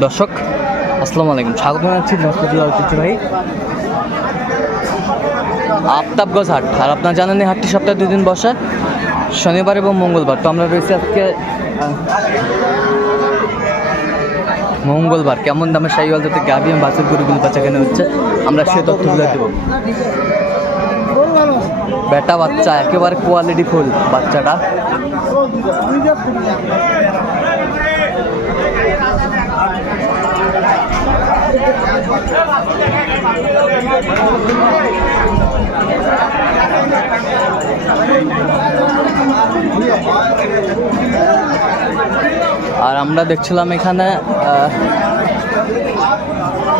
দর্শক, আসসালামু আলাইকুম। স্বাগত জানাচ্ছি ঐতিহ্যবাহী আফতাবগঞ্জ হাট। আর আপনার জানেন এই হাটটি সপ্তাহে দুদিন বসে, শনিবার এবং মঙ্গলবার। তো আমরা রয়েছি আজকে মঙ্গলবার। কেমন দামে সাইওয়াল যাতে গাভি এবং বাছুর গরুগুলো বাচ্চা কেনা হচ্ছে, আমরা সে তথ্যগুলো দেবো। বেটা বাচ্চা, একেবারে কোয়ালিটি ফুল বাচ্চাটা। আর আমরা দেখছিলাম এখানে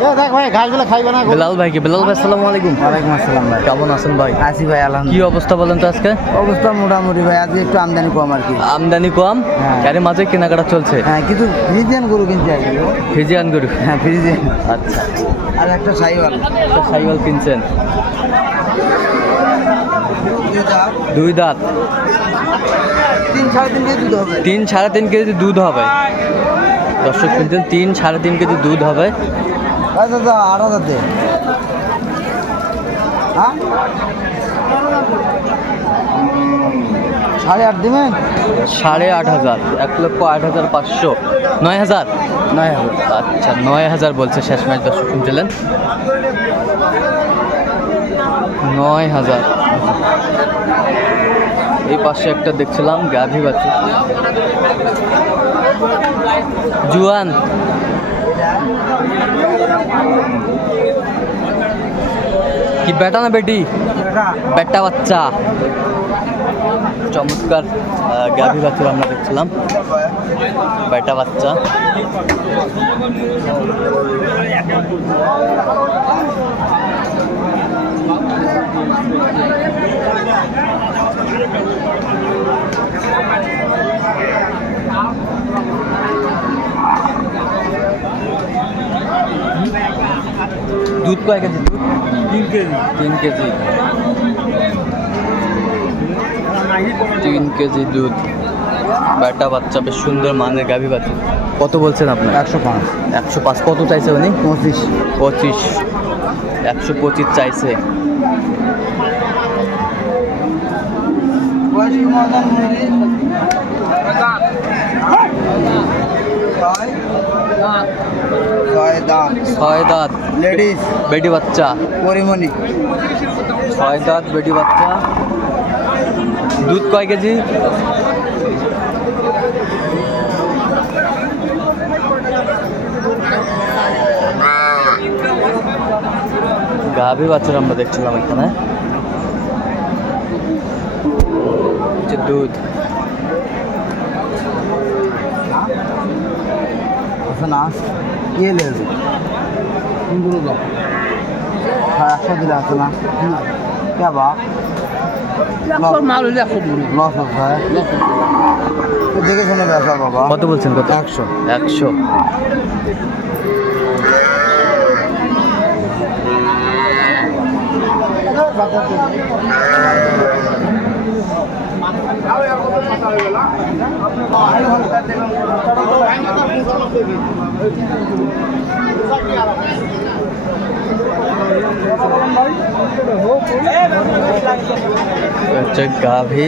আহ, ভাই ঘাসগুলো বেলাল ভাই আসসালামু আলাইকুম। ওয়ালাইকুম আসসালাম ভাই। কেমন আছেন ভাই? আসি ভাই কি অবস্থা বলেন তো আজকে? অবস্থা মোটামুটি ভাই আজকে একটু আমদানি কম আর কি। আমদানি কম? হ্যাঁ। এর মাঝে কেনাকাটা চলছে? হ্যাঁ ফ্রিজিয়ান গরু কিনতে আর কি। ফিজিয়ান গরু? হ্যাঁ ফ্রিজিয়ান। আচ্ছা। আর একটা সাইওয়াল। একটা সাইকেল কিনছেন? দুই দাঁত। তিন সাড়ে তিন কেজি দুধ হবে। তিন সাড়ে তিন কেজি দুধ হবে। দর্শক কিনছেন তিন সাড়ে তিন কেজি দুধ হবে। আচ্ছা আচ্ছা আট হাজার দে। হ্যাঁ? সাড়ে আট দিবেন সাড়ে আট হাজার এক লক্ষ আট হাজার পাঁচশো। নয় হাজার? নয় হাজার। আচ্ছা নয় হাজার বলছে শেষ ম্যাচ দর্শক শুনছিলেন। নয় হাজার। এই পাশে একটা দেখছিলাম গাভী বাচ্চা জুয়ান। কি বেটা না বেটি? বেটা। বাচ্চা। চমৎকার। আহ, গাভী বাচ্চা আমরা দেখছিলাম। বেটা বাচ্চা। দুধ কয় কেজি? দুধ তিন কেজি। তিন কেজি। তিন কেজি দুধ। বেটা বাচ্চা বেশ সুন্দর মানের গাভী বাচ্চা। কত বলছেন আপনার? একশো পাঁচ। একশো পাঁচ। কত চাইছে উনি? পঁচিশ। পঁচিশ। একশো পঁচিশ চাইছে। ছয় দাঁত ছয় দাঁত লেডিস। বেটি বাচ্চা। পরিমণি। ছয় দাঁত বেটি বাচ্চা। দুধ কয় কেজি? গাভী বাচ্চারা আমরা দেখছিলাম এখানে। দুধ। না কোনগুলো দাও হ্যাঁ একশো দিলে আছে না। কে বা? বাবা। কত বলছেন কত? একশো। একশো। হচ্ছে গাভী।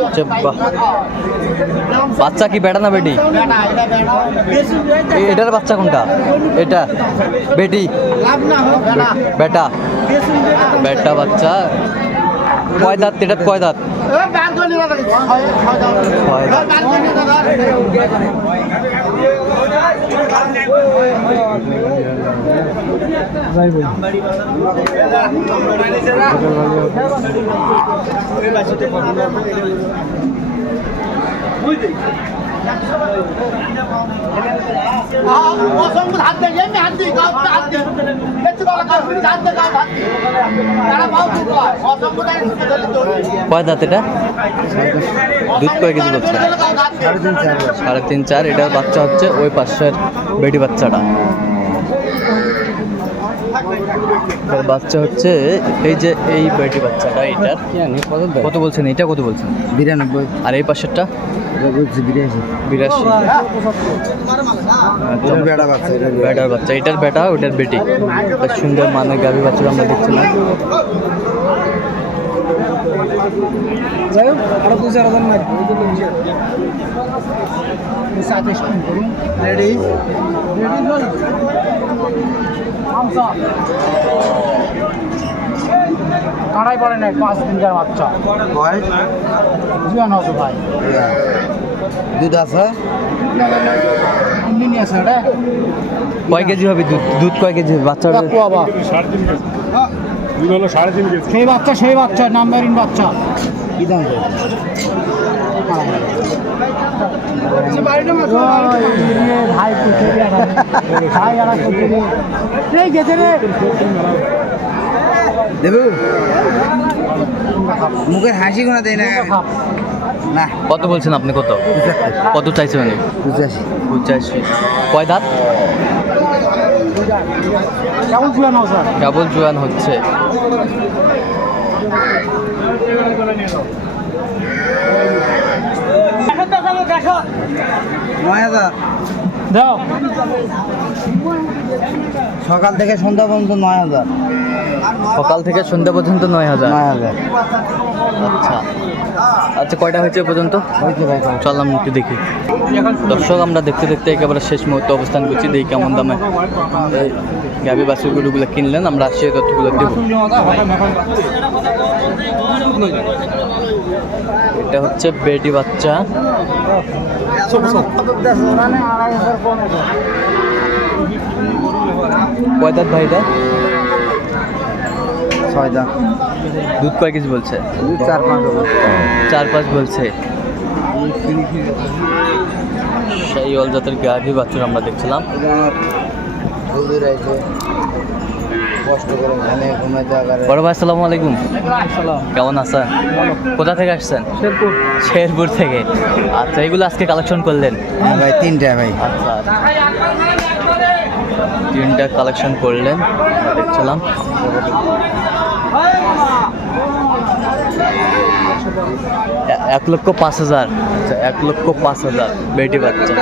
হচ্ছে বাচ্চা কি বেটা না বেটি? এটার বাচ্চা কোনটা? এটা। বেটি। বেটা। বেটা বাচ্চা। কয় দাঁত? এটা কয় দাঁত? হাত দিয়ে হাত দিয়ে হাত দিয়ে। কয় দাঁত এটা? দুধ কয় কেজি বলছে? সাড়ে তিন চার। এটা সাড়ে তিন চার। এটার বাচ্চা হচ্ছে ওই পাশের বেটি বাচ্চাটা। এটার বাচ্চা হচ্ছে এই যে এই বেটি বাচ্চাটা এটার কত বলছেন এটা? কত বলছেন? বিরানব্বই। আর এই পাশেরটা? বিরাশি। বিরাশি। বাচ্চা এটা বাচ্চা এটার বেটা ওটার বেটি। সুন্দর মানে গাভী বাচ্চা আমরা দেখছিলাম যাই হোক আরও দু চার হাজার লাগবে রেডি কাঁড়াই পড়ে নাই পাঁচ দিনকার বাচ্চা। বয়স জুয়ান হবে ভাই। দুধ আছে? কয় কেজি হবে দুধ? দুধ কয় কেজি? হবে? বাচ্চার বাবা দুধ হলো সাড়ে তিন কেজি। সেই বাচ্চা সেই বাচ্চা নাম্বারিং বাচ্চা। কি দাম? দেবু মুখের হাসি কোনো দেয় না না। কত বলছেন আপনি কত? কত চাইছেন উনি? পঁচাশি। পঁচাশি। কয় দাঁত? কেবল জোয়ান হচ্ছে। নয় হাজার। দাও। সকাল থেকে সন্ধ্যা পর্যন্ত নয় হাজার। সকাল থেকে সন্ধ্যা পর্যন্ত নয় হাজার? নয় হাজার। আচ্ছা। আচ্ছা কয়টা হয়েছে পর্যন্ত? চললাম একটু দেখি। দর্শক আমরা দেখতে দেখতে একেবারে শেষ মুহূর্তে অবস্থান করছি। দেখি কেমন দামে এই গাভী বাছুর গরুগুলো কিনলেন। আমরা আসি এই তথ্যগুলো দেবো। এটা হচ্ছে বেটি বাচ্চা। কয় দাঁত ভাই এটা ছয় দাম দুধ কয় কেজি বলছে? চার পাঁচ চার পাঁচ বলছে। সেই অল জাতের গাভী বাছুর আমরা দেখছিলাম। বড় ভাই আসসালামু আলাইকুম। কেমন আছেন? কোথা থেকে আসছেন? শেরপুর। শেরপুর থেকে। আচ্ছা এগুলো আজকে কালেকশন করলেন? হ্যাঁ ভাই তিনটা ভাই। আচ্ছা। তিনটা কালেকশন করলেন দেখছিলাম। এক লক্ষ পাঁচ হাজার। আচ্ছা এক লক্ষ পাঁচ হাজার। বেটি বাচ্চা।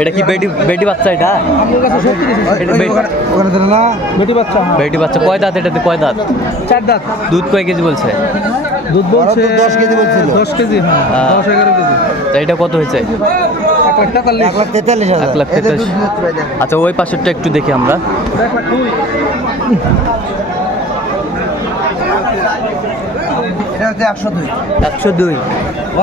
এটা কি বেটি বেটি বাচ্চা এটা? বেটি বাচ্চা বেটি বাচ্চা কয় দাঁত এটাতে? কয় দাঁত? চার দাঁত। দুধ কয় কেজি বলছে? দুধ বলছে দশ কেজি বলছিল। দশ কেজি হ্যাঁ দশ এগারো কেজি। তা এটা কত হয়েছে? এক লাখ তেতাল্লিশ। আচ্ছা ওই পাশেরটা একটু দেখি আমরা। একশো দুই। একশো দুই।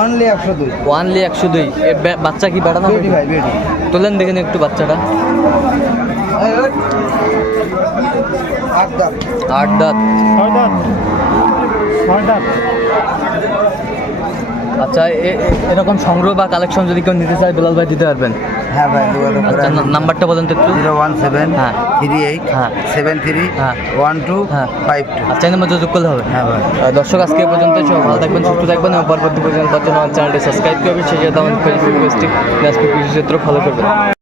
অনলি একশো দুই। ওয়ানলি একশো দুই। এ বাচ্চা কি বেড়ানো বেটি ভাই বেটি। তোলেন দেখেন একটু বাচ্চাটা। আট দাঁত। আট দাঁত। ছয় দাঁত। ছয় দাঁত। আচ্ছা এরকম সংগ্রহ বা কালেকশন যদি কেউ নিতে চায় বেলাল ভাই দিতে পারবেন হ্যাঁ ভাই আচ্ছা নাম্বারটা বলেন তো একটু জিরো ওয়ান সেভেন হ্যাঁ। থ্রি এইট হ্যাঁ। সেভেন থ্রি হ্যাঁ। ওয়ান টু হ্যাঁ। ফাইভ টু আচ্ছা নাম্বার যোগাযোগ করলে হবে হ্যাঁ ভাই দর্শক আজকে পর্যন্ত সব ভালো থাকবেন সুস্থ থাকবেন এবং পরবর্তী পর্যন্ত তার জন্য আমার চ্যানেলটি সাবস্ক্রাইব করবেন সেই সাথে আমার ফেসবুক পেজটি ফেসবুক ক্ষেত্র ফলো করবেন